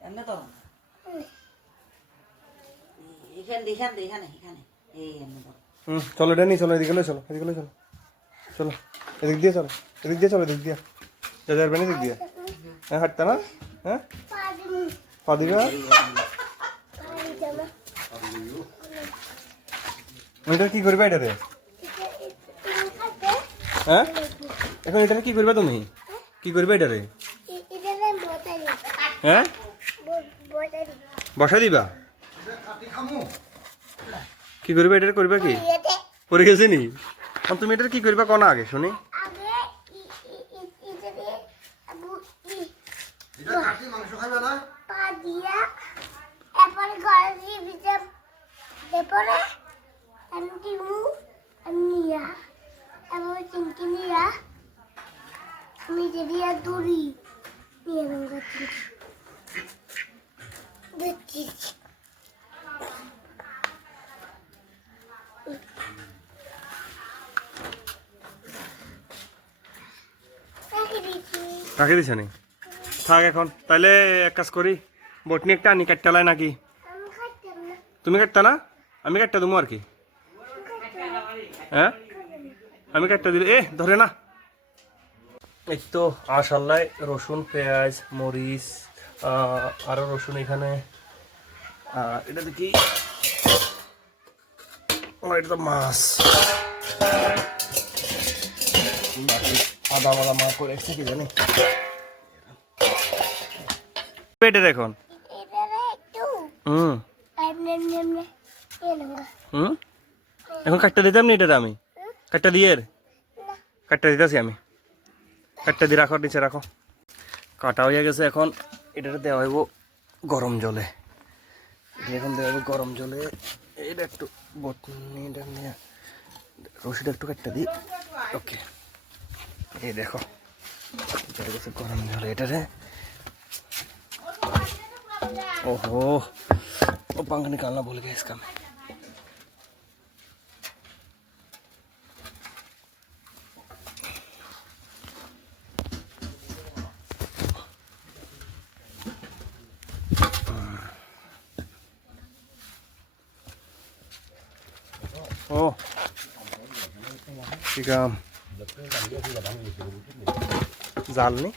এমনি তো এখানে এই এমনি তো চলো ড্যানি চলো এদিকে চলো চলো এদিক দিয়ে চলো এদিক দিয়ে যা যাবে না এদিক দিয়ে হ্যাঁ হাঁটতে না হ্যাঁ পা দিবে এটা কি করবে এটা রে হ্যাঁ এখন এটা কি করবে তুমি কি করবে এটা রে হ্যাঁ বসা দিবা কি করবে এটা করবে কি পড়ে গেছে নি তুমি এটা কি করবে কোন আগে শুনি আমি যদি দৌড়ি রাখে দিছে নি থাক এখন তাহলে এক কাজ করি বটনি একটা আনি কাটটালাই নাকি তুমি কাটতা না আমি কাটটা দেবো আর কি হ্যাঁ আমি কাটটা দিলে ধরে না এই তো আশাল্লায় রসুন পেঁয়াজ মরিচ আরো রসুন এখানে এটা দেখি এটা তো মাছ আদা মাদা মা করে এসছে কি জানি পেটে এখন এখন কাটটা দিতাম না এটা আমি কাটটা দিয়ে কাটটা দিতেছি আমি কাটটা দিয়ে রাখো নিচে রাখো কাটা হয়ে গেছে এখন এটা দেওয়া হইব গরম জলে এখন দেওয়া হবে গরম জলে এটা একটু বটনিটা নিয়ে রসিটা একটু কাটটা দিই ওকে এই দেখো এটা গেছে গরম জলে এটারে ओहो वो पंख निकालना भूल गया इसका मैं ओ ठीक है जाल नहीं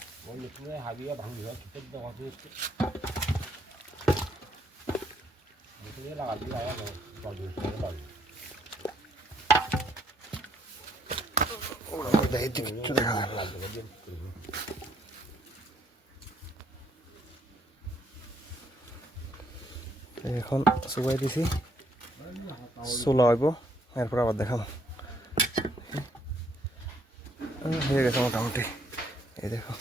এখন শুকাই দিছি চুলা হইব এরপর আবার দেখাম হয়ে গেছে মোটামুটি এই দেখো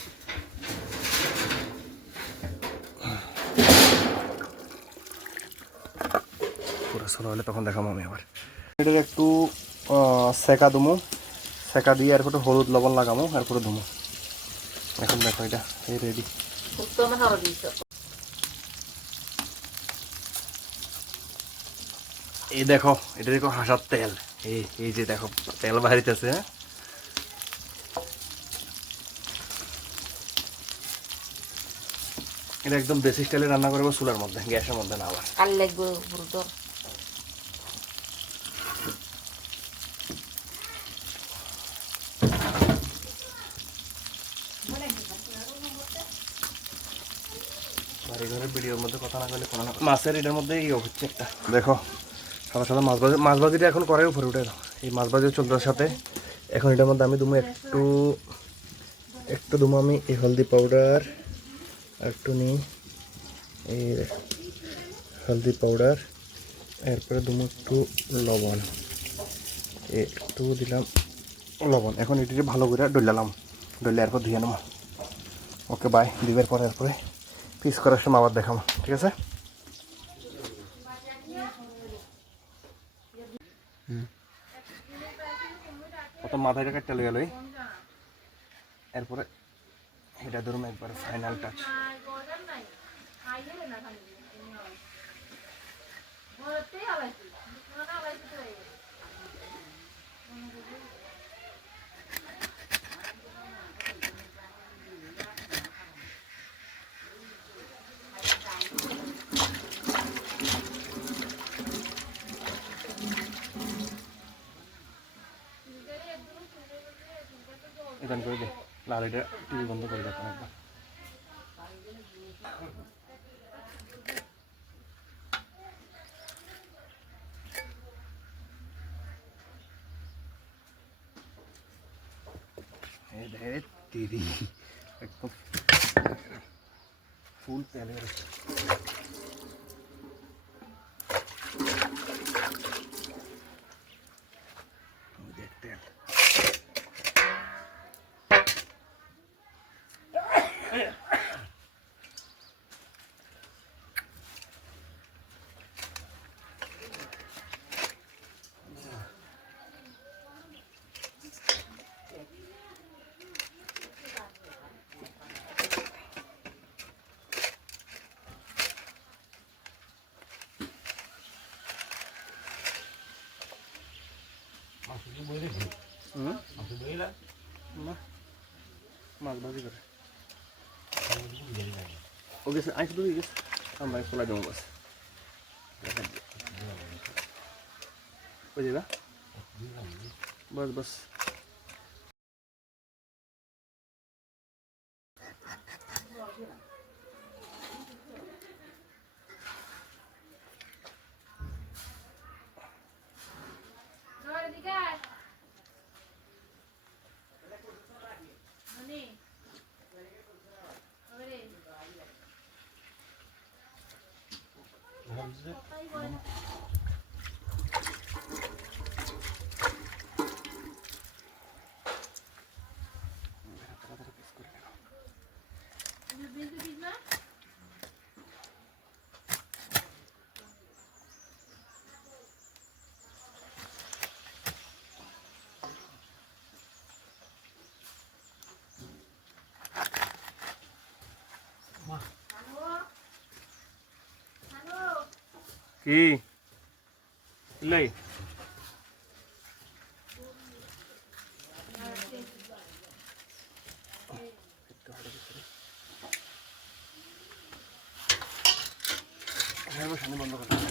পুরো চুলা হলে তখন দেখাম আমি আবার এটার একটু সেকা দুমো সেকা দিয়ে এরপর হলুদ লবণ লাগামো এরপরে ধুমো এখন দেখো এটা এই রেডি এই দেখো এটা দেখো হাঁসার তেল এই যে দেখো তেল বাড়িতেছে এটা একদম দেশি স্টাইলে রান্না করবো চুলার মধ্যে গ্যাসের মধ্যে না আবার কাল লাগবে পুরো ঘরের ভিডিওর মধ্যে কথা না বলে কোনো মাছের এটার মধ্যে ইয়ে হচ্ছে একটা দেখো সাথে সাথে মাছ ভাজিটা এখন করে উপরে উঠে এই মাছ ভাজি চলতের সাথে এখন এটার মধ্যে আমি দুমো একটু দুমো আমি এই হলদি পাউডার একটু নিই এই হলদি পাউডার এরপরে দুমো একটু লবণ একটু দিলাম লবণ এখন এটিকে ভালো করে ডলালাম ডলে এরপর ধুয়ে নেবো ওকে বাই দিবের পরে এরপরে পিস করার সময় আবার দেখাবো ঠিক আছে প্রথম মাথায় কাটতে লেগে গেল এরপরে এটা ধরুন একবার ফাইনাল টাচ করে দে লাল এটা টিভি বন্ধ করে দেখুন একবার तेरी एकदम फुल पहले देखते हैं মাছ ভাজি করে ও গেছে আইস দুই গেছে আমরা খোলা দেবো বাস বুঝলি না बस बस কি লাই বন্ধ করতে